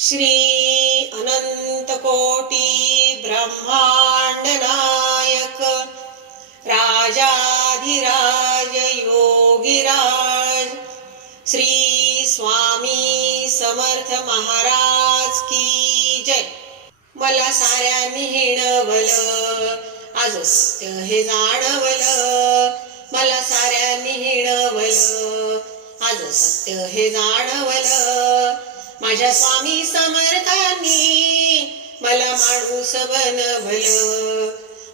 श्री अनंत कोटी ब्रह्मांड नायक राजाधिराज योगीराज श्री स्वामी समर्थ महाराज की जय। मला साऱ्यांनी हिणवलं, आज सत्य हे जाणवलं। मला साऱ्यांनी हिणवलं, आज सत्य हे जाणवलं। माझ्या स्वामी समर्थांनी मला माणूस बनवलं।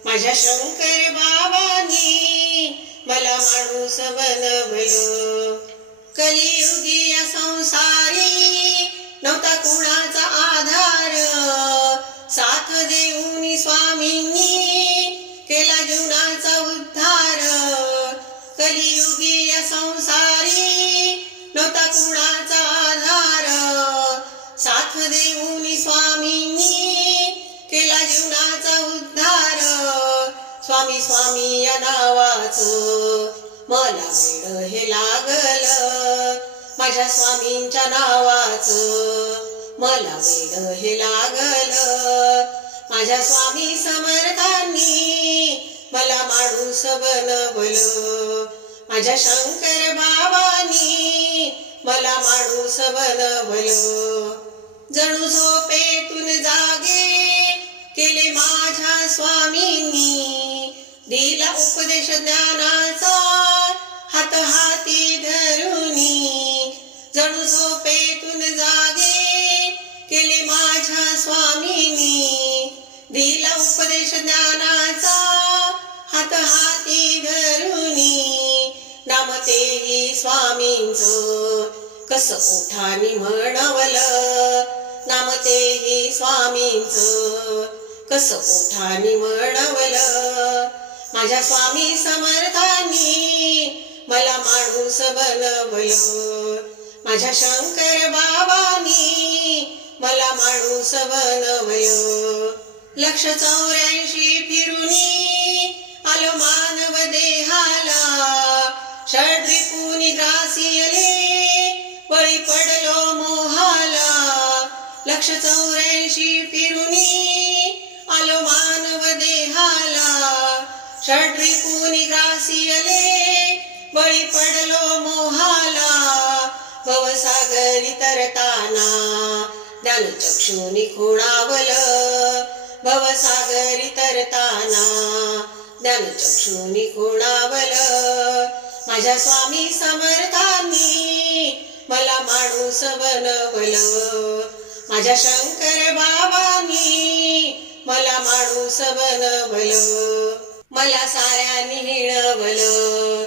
माझ्या शंकर बाबांनी मला माणूस बनवलं। कलियुगी या संसारी नव्हता कुणाचा आधार, साथ देऊन स्वामींनी केला जीवनाचा उद्धार। कलियुगी या संसारी नव्हता कुणाचा आधार, साथ देऊन स्वामींनी केला जीवनाचा उद्धार। स्वामी स्वामी या नावाचं मला वेड हे लागलं। माझ्या स्वामींच्या नावाचं मला वेड हे लागलं। माझ्या स्वामी समर्थांनी मला माणूस बनवलं। माझ्या शंकर बाबांनी मला माणूस बनवलं। जणू झोपेतून जागे केले माझ्या स्वामींनी, दिला उपदेश ज्ञानाचा हात हाती धरुनी। जणू झोपेतून जागे केले माझ्या स्वामींनी, दिला उपदेश ज्ञानाचा हात हाती धरुनी। नाम तेही स्वामींचं कसं ओठानी म्हणवलं। नाम तेही स्वामींचं कसं ओठानी म्हणवलं। माझ्या स्वामी समर्थांनी मला माणूस बनवलं। माझ्या शंकर बाबांनी मला माणूस बनवलं। 184 फिरुनी आलो मानव देहाला, षड्रिपुनी ग्रासियले बळी पडलो मोहाला। 184 फिरुनी आलो मानव देहाला, षड्रिपुनी ग्रासियले बळी पडलो मोहाला। भवसागरी तरताना ज्ञानचक्षुनी खुणावलं। भवसागरी तरताना ज्ञानचक्षुनी खुणावलं। माझ्या स्वामी समर्थांनी मला माणूस बनवलं। माझ्या शंकर बाबांनी मला माणूस बनवलं। मला साऱ्यांनी हिणवलं,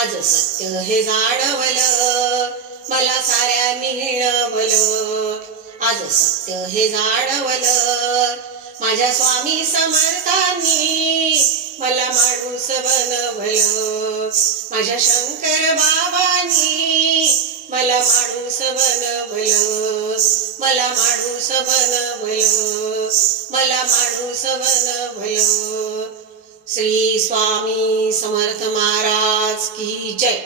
आज सत्य हे जाणवलं। मला साऱ्यांनी हिणवलं, आज सत्य हे जाणवलं। माझ्या स्वामी समर्थांनी मला माणूस बनवलं। माझ्या शंकर बाबांनी मला माणूस बनवलं। मला माणूस बनवलं, मला माणूस बनवलं। श्री स्वामी समर्थ महाराज की जय।